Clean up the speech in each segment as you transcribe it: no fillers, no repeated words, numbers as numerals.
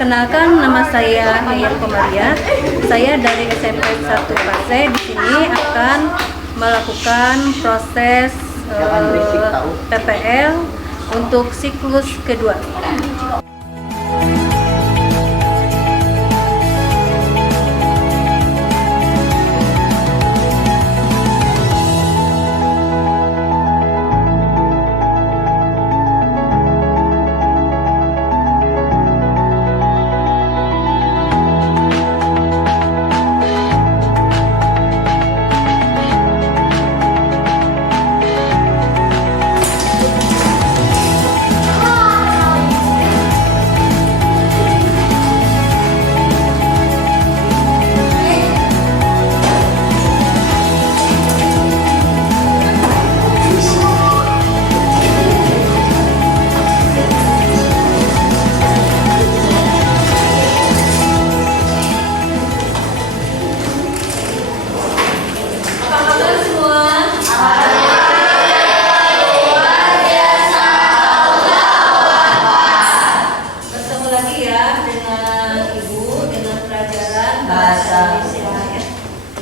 Perkenalkan, nama saya Yayat Komaria. Saya dari SMP 1 Pase. Di sini akan melakukan proses PPL untuk siklus kedua.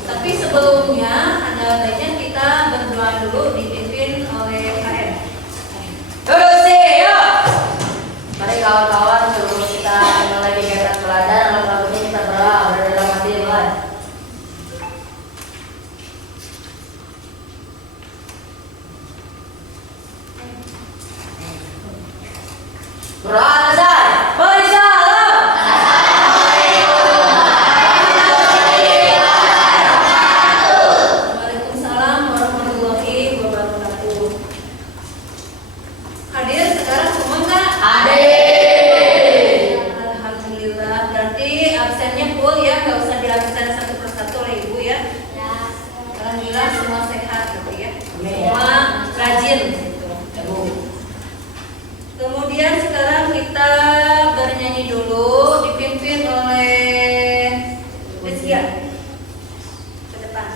Tapi sebelumnya ada baiknya kita berdoa dulu dipimpin oleh KM. Mari kawan-kawan sebelum kita mulai kegiatan belajar, lalu kita berdoa dalam hati Tuhan. Berdoa alhamdulillah semua sehat gitu ya. Semua rajin gitu. Kemudian sekarang kita bernyanyi dulu dipimpin oleh Rizkia ke depan.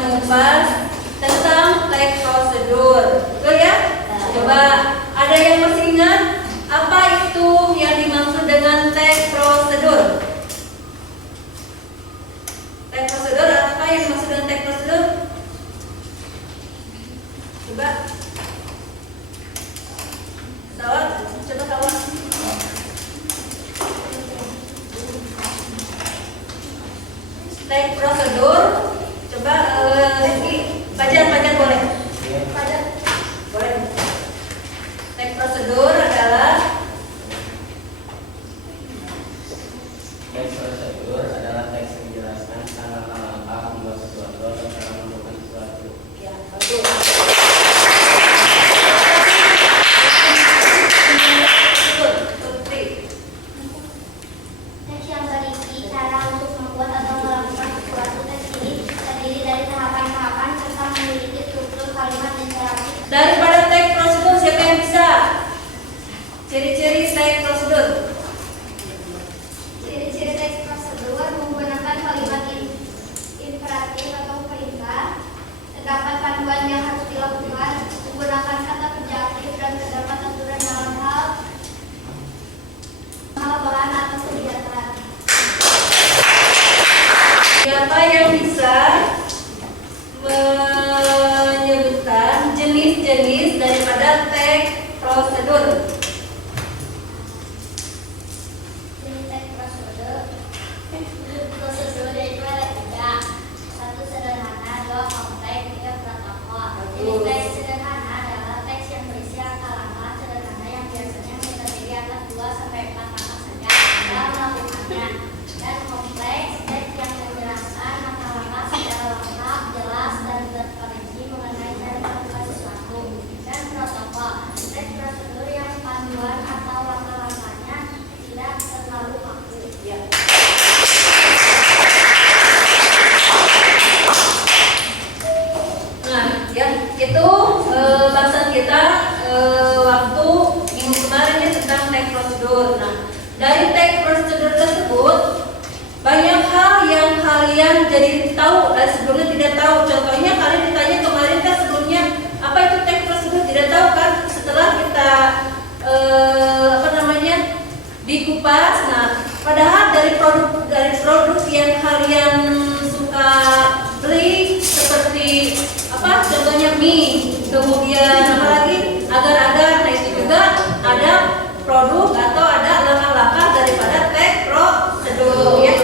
mengupas tentang tag prosedur. Betul ya? Coba ada yang masih ingat apa itu yang dimaksud dengan tag prosedur? Tag prosedur apa yang dimaksud dengan tag prosedur? Coba. Coba kawan. Tag prosedur. Coba Rizky, Fajar boleh. Fajar boleh. Tag prosedur adalah teks yang menjelaskan tentang langkah-langkah membuat sesuatu atau cara melakukan sesuatu. ya, betul. Teks yang berisi cara untuk membuat atau melakukan sesuatu. Teks ini terdiri dari tahapan-tahapan serta memiliki struktur kalimat interaktif. Daripada tag prosedur siapa yang bisa? Ciri-ciri tag prosedur. Ciri-ciri teks prosedur menggunakan kalimat imperatif atau perintah, terdapat panduan yang harus dilakukan, menggunakan kata kerja aktif dan terdapat aturan dalam hal bahan atau kegiatan. Siapa yang bisa menyebutkan jenis-jenis daripada tag prosedur? Jenis teks prosedur yaitu ada 3. 1 sederhana, 2 kompleks, 3 protokol. Jenis teks sederhana adalah teks yang berisi langkah-langkah sederhana yang biasanya terdiri atas 2 sampai 4 langkah saja dalam melakukannya. Dan kompleks teks yang menjelaskan langkah-langkah secara lengkap, jelas dan terperinci mengenai cara melakukan sesuatu. Dan protokol teks prosedur yang panduan atau langkah-langkahnya tidak terlalu kaku. Ya. Nah, ya itu bahasan kita waktu minggu kemarin ya tentang tag prosedur. Nah, dari tag prosedur tersebut banyak hal yang kalian jadi tahu dan sebelumnya tidak tahu. Contohnya kalian ditanya kemarin kan sebelumnya apa itu tag prosedur, tidak tahu kan? Setelah kita dikupas. Nah, padahal dari produk yang kalian suka beli seperti apa? Contohnya mie, kemudian apa lagi? Agar-agar. Nah, itu juga ada produk atau ada langkah-langkah daripada tag prosedur ya.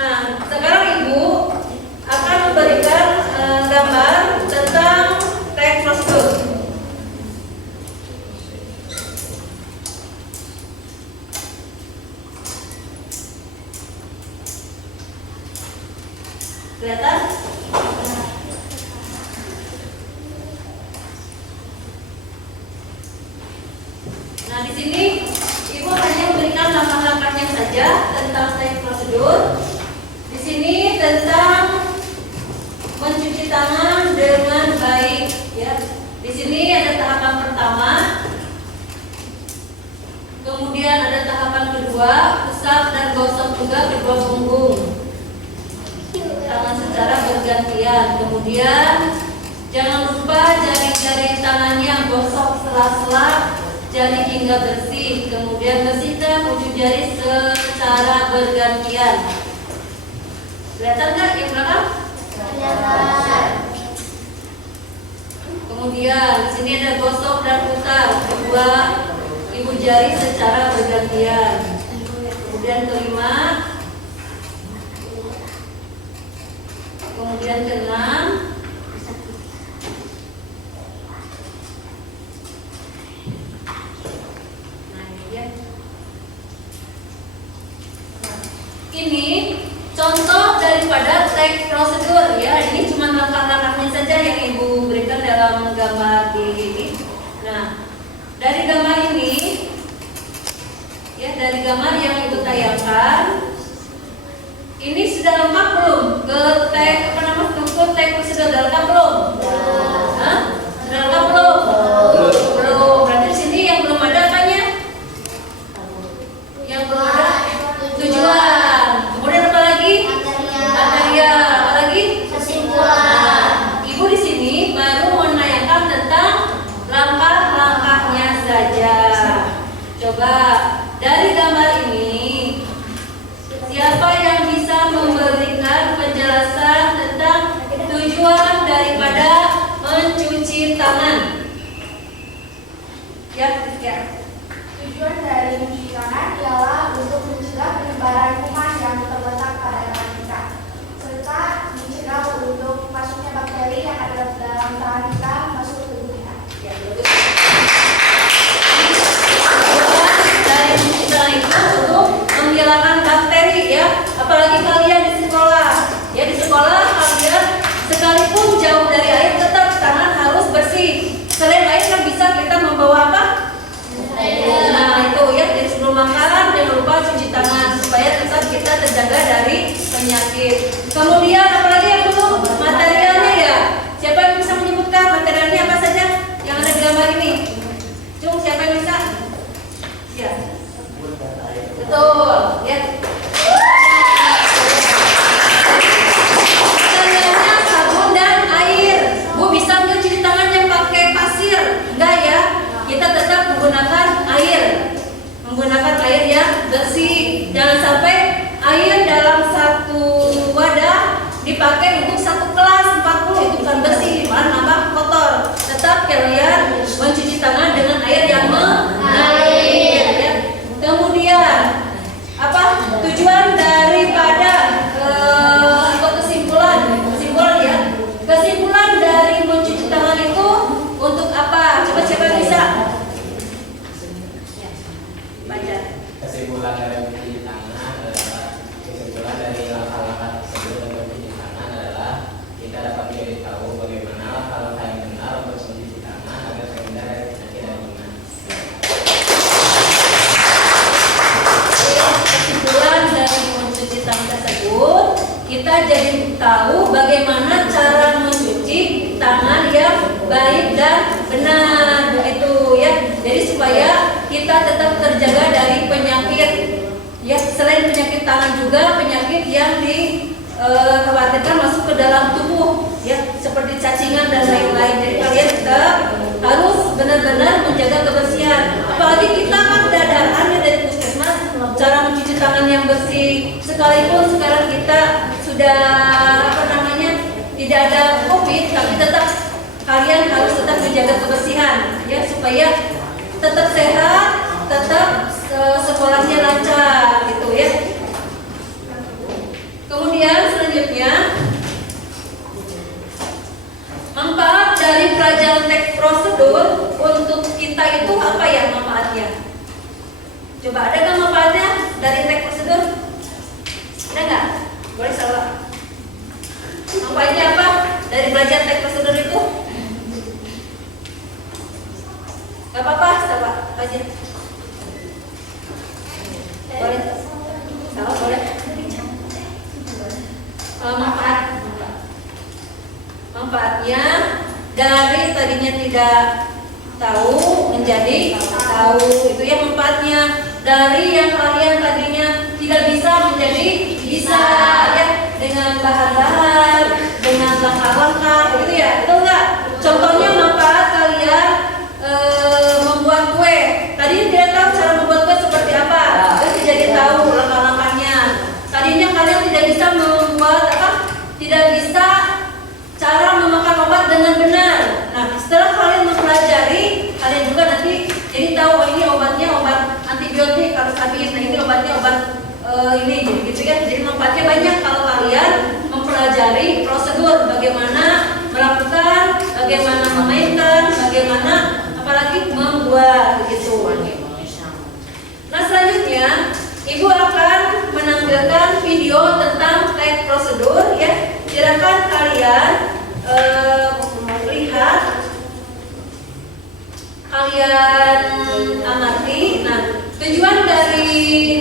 Nah, sekarang Ibu akan memberikan gambar tentang tag prosedur. Kelihatan? Nah, di sini Ibu hanya memberikan langkah-langkahnya saja tentang tag prosedur. Di sini tentang mencuci tangan dengan baik, ya. Di sini ada tahapan pertama, kemudian ada tahapan kedua, usap dan gosok juga kedua punggung tangan secara bergantian. Kemudian jangan lupa jari-jari tangannya gosok sela-sela jari hingga bersih. Kemudian bersihkan ujung jari secara bergantian. Kelihatan nggak yang belakang? Kelihatan. Kemudian di sini ada gosok dan putar kedua ibu jari secara bergantian. Kemudian kelima, kemudian keenam, nah ini dia. Ini contoh daripada tag prosedur ya. Ini cuma langkah-langkahnya saja yang Ibu berikan dalam gambar di ini. Nah, dari gambar ini ya, dari gambar yang Ibu tayangkan, ini sudah lengkap belum? Ke tag apa namanya? Ke tag prosedur sudah lengkap belum? Hah? Sudah lengkap belum? Belum. Berarti di sini yang belum ada apanya? Yang belum ada tujuan. Kemudian apa lagi? Material. Apa Coba dari gambar ini siapa yang bisa memberikan penjelasan tentang tujuan daripada mencuci tangan? Ya. Tujuan dari mencuci tangan ialah untuk mencegah penyebaran kuman yang terletak pada tangan kita, serta mencegah untuk masuknya bakteri yang ada dalam tangan kita masuk ke tubuh kita. Ya, bagus. Dari mencuci tangan itu untuk menghilangkan bakteri ya, apalagi kalian di sekolah. Ya di sekolah kalian sekalipun jauh dari air tetap tangan harus bersih. Selain air kan bisa kita membawa apa? Nah itu ya, jadi sebelum makan jangan lupa cuci tangan supaya tetap kita terjaga dari penyakit. Kemudian apalagi yang dulu materialnya ya, siapa yang bisa menyebutkan materialnya apa saja yang ada di gambar ini? Cung, siapa yang bisa? Ya, betul ya. Materialnya sabun dan air. Bu bisa nggak cuci tangan yang pakai pasir? Enggak ya. Kita tetap menggunakan air yang bersih. Jangan sampai air dalam satu wadah dipakai untuk satu kelas 40, itu bukan bersih, malah nambah kotor. Tetap kalian mencuci tangan dengan air yang mengalir ya. Kemudian apa tujuan daripada kesimpulan dari mencuci tangan itu untuk apa? Coba siapa yang bisa? Baca. Kesimpulan dari mencuci tangan adalah langkah-langkah tersebut untuk mencuci tangan adalah kita dapat menjadi tahu bagaimana langkah-langkah yang benar untuk mencuci tangan agar terhindar dari penyakit dan kuman. Kesimpulan dari mencuci tangan tersebut, kita jadi tahu bagaimana cara mencuci tangan yang baik dan benar, begitu ya. Jadi supaya kita tetap terjaga dari penyakit ya, selain penyakit tangan juga penyakit yang dikhawatirkan masuk ke dalam tubuh ya, seperti cacingan dan lain-lain. Jadi kalian tetap harus benar-benar menjaga kebersihan. Apalagi kita kan udah ada arahannya dari puskesmas cara mencuci tangan yang bersih. Sekalipun sekarang kita sudah tidak ada COVID, tapi tetap kalian harus tetap menjaga kebersihan ya, supaya tetap sehat, tetap sekolahnya lancar gitu ya. Kemudian selanjutnya, manfaat dari pelajaran teks prosedur untuk kita itu apa ya manfaatnya? Coba ada nggak manfaatnya dari teks prosedur? Ada nggak? Boleh salah. Manfaatnya apa dari belajar teks prosedur itu? Gak apa-apa, coba aja. Boleh? Salah boleh. Manfaatnya dari tadinya tidak tahu menjadi tahu, itu ya manfaatnya. Dari yang kalian tadinya tidak bisa menjadi bisa ya, dengan bahan-bahan, dengan langkah-langkah, begitu ya, betul nggak? Contohnya manfaat kalian membuat kue. Tadi tidak tahu cara membuat kue seperti apa, terus jadi tahu langkah-langkahnya. Tadinya kalian tidak bisa membuat apa? Tidak bisa cara memakan obat dengan benar. Nah, setelah kalian mempelajari, kalian juga nanti jadi tahu oh, ini obatnya obat antibiotik harus habis. Nah, ini obatnya obat ini gitu kan. Jadi manfaatnya banyak kalau kalian mempelajari prosedur bagaimana melakukan, bagaimana memainkan, bagaimana apalagi membuat begitu. Nah, selanjutnya Ibu akan menampilkan video tentang teks prosedur ya. Silakan kalian lihat, kalian amati. Nah, tujuan dari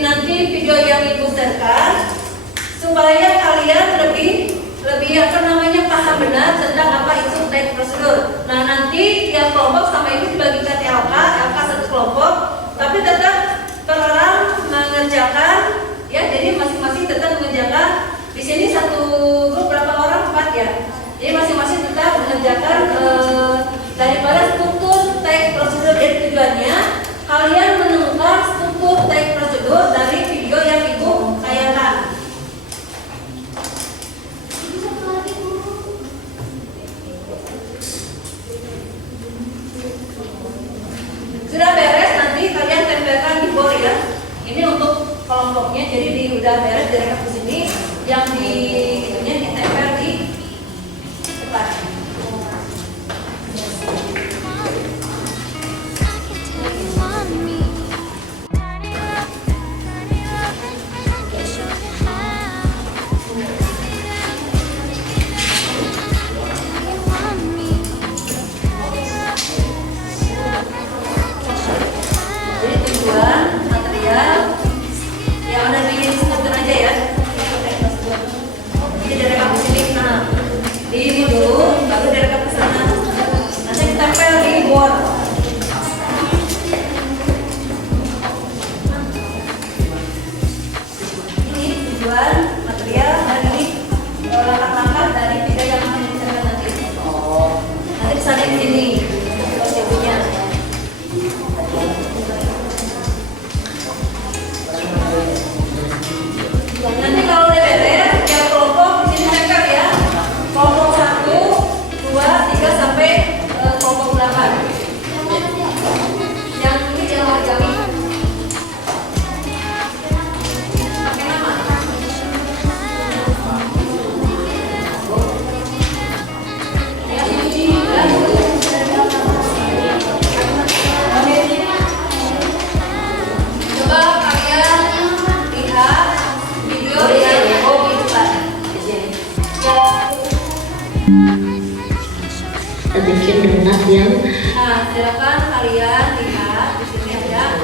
nanti video yang Ibu share supaya kalian lebih paham benar tentang apa itu teks prosedur. Nah, nanti tiap kelompok sama Ibu dibagikan LK satu kelompok, tapi tetap per orang mengerjakan ya. Jadi masing-masing tetap mengerjakan. Di sini satu grup berapa orang? 4 ya. Jadi masing-masing tetap mengerjakan daripada struktur teks prosedur. Jadi tujuannya kalian menemukan kelompoknya. Jadi udah beres direkap di sini, yang di itunya ditempel di depan. Jadi tujuan material yang ada di struktur aja ya. Jadi direkap di sini, nah di ini dulu, baru direkap ke sana. Nanti ditempel di board. Ini tujuan material dan ini langkah-langkah dari video yang akan diceritakan nanti. Nanti disalin di sini posisinya. Nanti kalau udah beres, tiap kelompok di sini tempel ya. Kelompok 1, 2, 3 sampai kelompok 8. Yang ini yang origami. Pakai nama. Yang ini coba kalian lihat video yang di depan. Kita bikin donat yang Nah, silakan kalian lihat di sini ada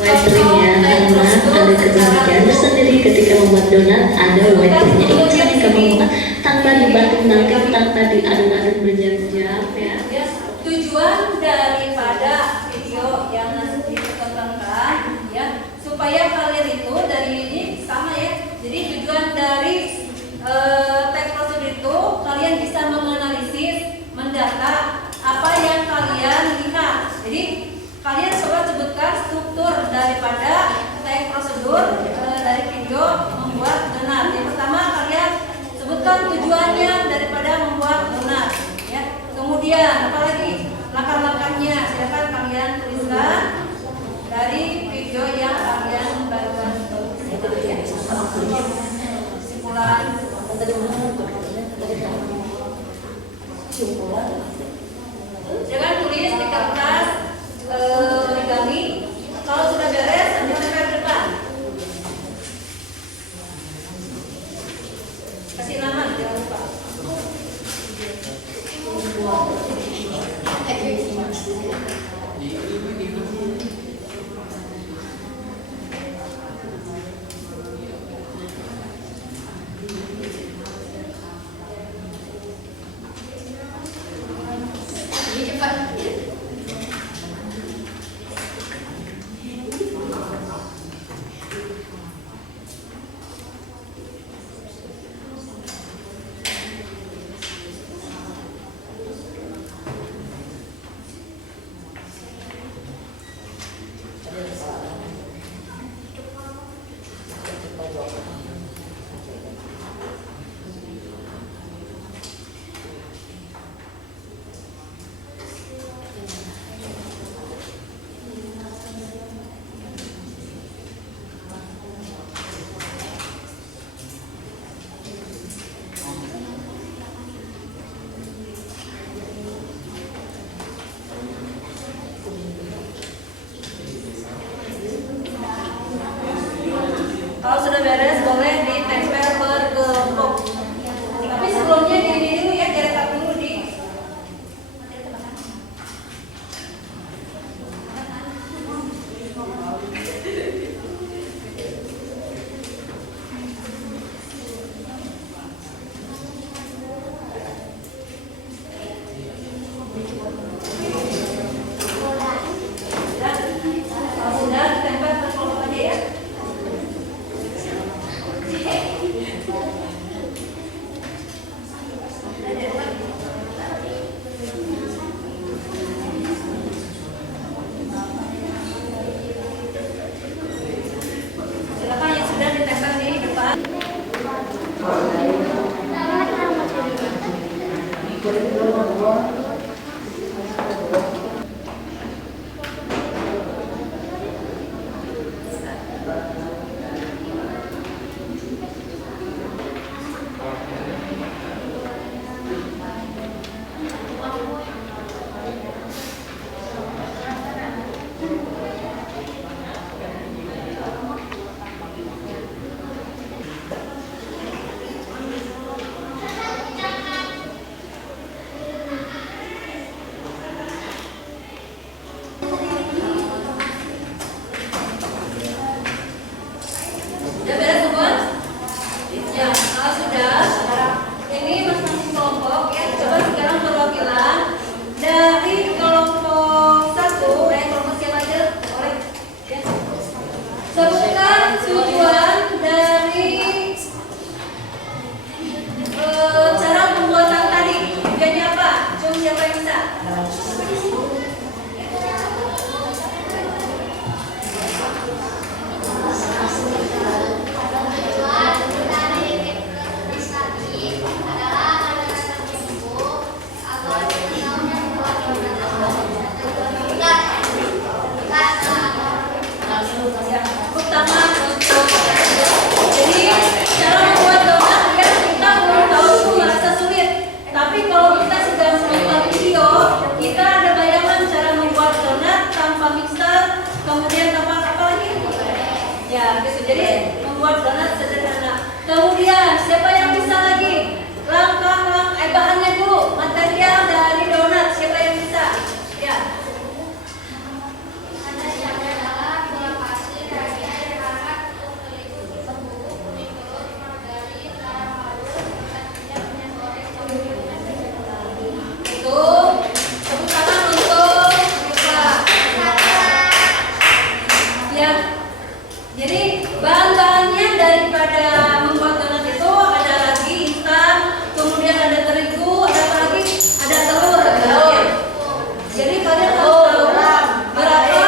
waiternya, karena ada kebahagiaan tersendiri ketika membuat donat. Ada waiternya ini ketika membuat tanpa dibanting-banting, tanpa diaduk-aduk berjam-jam ya. ya, tujuan daripada video yang nanti ditontonkan ya, supaya kalian itu dari ini sama ya. Jadi tujuan dari tag prosedur itu kalian bisa menganalisis, mendata apa yang kalian lihat. Jadi kalian coba sebutkan struktur daripada tag prosedur dari video membuat donat. Yang pertama kalian sebutkan tujuannya daripada membuat donat ya. Kemudian apalagi langkah-langkahnya, silakan kalian tuliskan dari video yang kalian barusan kesimpulan. Jangan tulis di kertas origami. Kalau sudah beres, nanti tempel ke depan. Kasih nama, jangan lupa. Kalau sudah beres boleh ditempel per kelompok. Tapi sebelumnya di ini dulu ya, direkap dulu di kalau sudah ditempel per kelompok aja ya. Silakan yang sudah ditempel di depan. Udah beres semua? Ya, kalau sudah, ini masing-masing kelompok ya. Coba sekarang perwakilan dari kelompok 1, kelompok siapa aja? Boleh. Ya. Sebutkan tujuan dari cara pembuatan tadi. Tujuannya apa? Coba siapa yang bisa? Pertama untuk jadi cara membuat donat ya kita belum tahu itu merasa sulit. Tapi kalau kita sudah menonton video, kita ada bayangan cara membuat donat tanpa mixer, kemudian tanpa apa lagi? Ya, gitu. Jadi membuat donat sederhana. Kemudian siapa yang bisa lagi? Langkah-langkah bahannya dulu, material dari donat siapa yang bisa? Ya. Itu tepuk tangan untuk Eva. Ya. Jadi bahan-bahannya daripada membuat donat itu ada lagi instan, kemudian ada terigu, ada apa lagi? Ada telur. Ya. Jadi kalian harus tahu berapa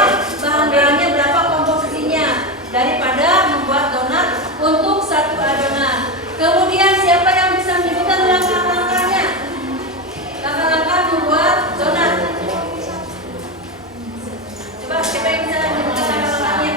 bahan-bahannya, berapa komposisinya daripada membuat donat untuk satu adonan. Kemudian siapa yang bisa menyebutkan langkah-langkahnya? Langkah-langkah membuat donat. Coba siapa yang bisa menyebutkan langkah-langkahnya?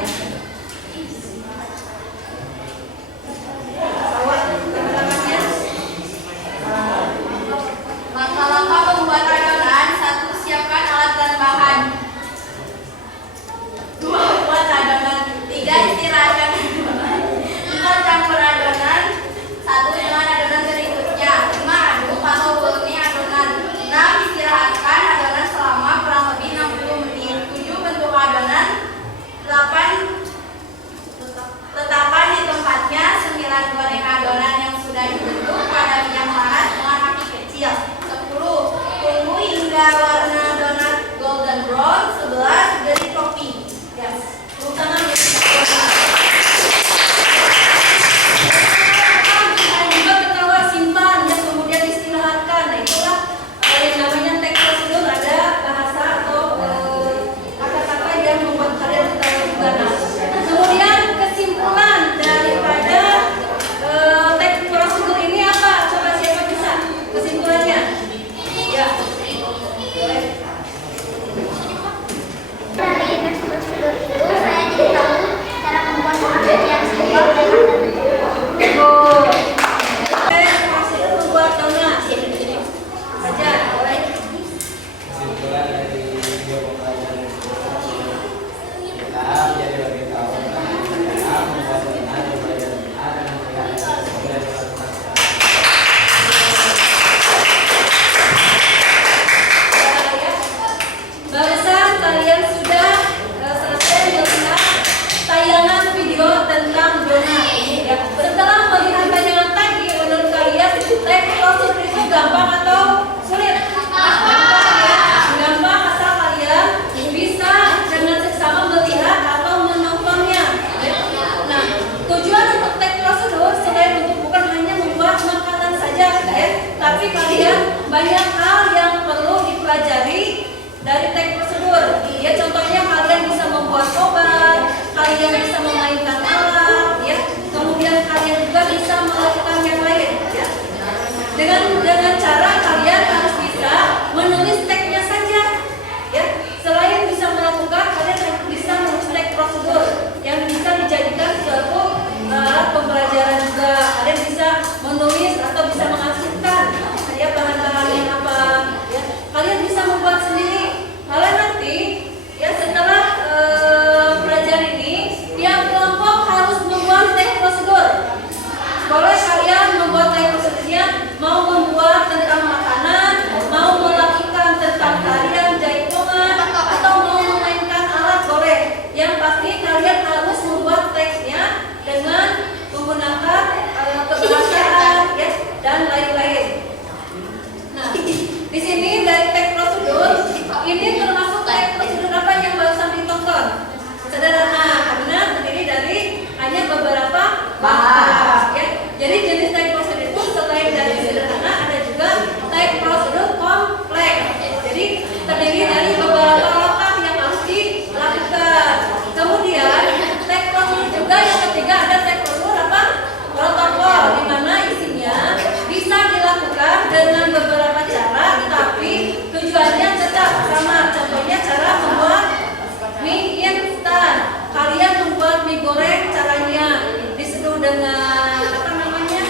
dengan apa namanya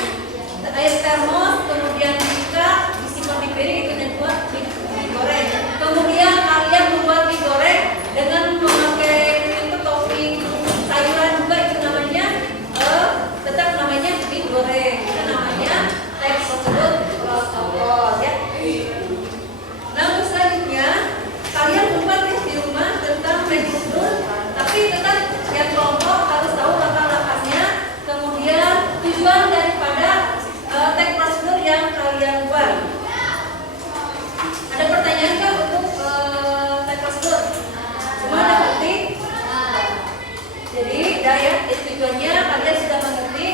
air termos, kemudian disimpan di piring itu dibuat digoreng. Kemudian kalian membuat digoreng dengan memakai itu topping sayuran juga, itu namanya tetap namanya digoreng. Itu namanya teks tersebut protokol ya. Namun selanjutnya kalian membuat di rumah tentang prosedur, tapi tetap yang kelompok harus tahu langkah-langkahnya. Kemudian tujuan daripada teks prosedur yang kalian buat. Ada pertanyaan nggak untuk teks prosedur? Semua ada ngerti? Jadi ya tujuannya kalian sudah mengerti.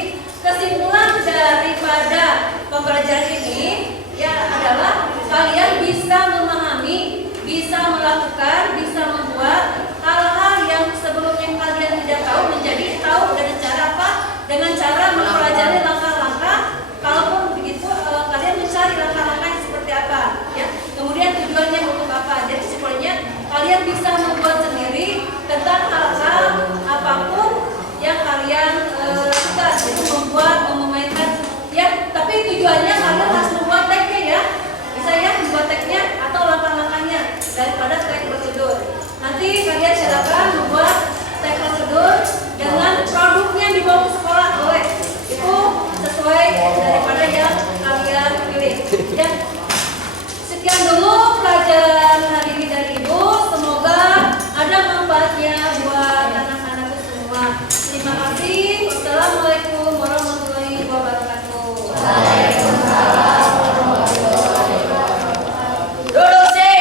Kesimpulan daripada pembelajaran ini ya adalah kalian bisa memahami, bisa melakukan, bisa membuat hal-hal yang sebelumnya kalian tidak tahu menjadi tahu dengan cara apa? Dengan cara mempelajari langkah-langkah. Kalaupun begitu kalian mencari langkah-langkah yang seperti apa ya. Kemudian tujuannya untuk apa? Jadi sebenarnya kalian bisa membuat sendiri tentang hal-hal apapun yang kalian lakukan. Itu membuat, memainkan ya. Tapi tujuannya kalian harus membuat tagnya ya. Bisa ya membuat tagnya atau langkah-langkahnya daripada tag prosedur. Nanti kalian silakan membuat tag prosedur dengan produknya yang dibawa ke sekolah boleh. Itu sesuai daripada yang kalian pilih. Ya. Sekian dulu pelajaran hari ini dari Ibu. Semoga ada manfaatnya buat anak-anakku semua. Terima kasih. Wassalamualaikum warahmatullahi wabarakatuh. Duduk sih.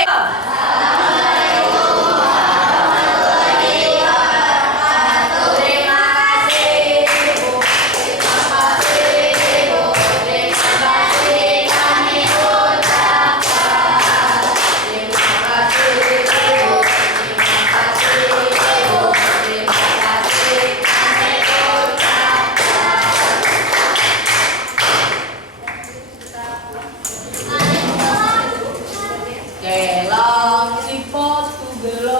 Kelang sifat tu gelang.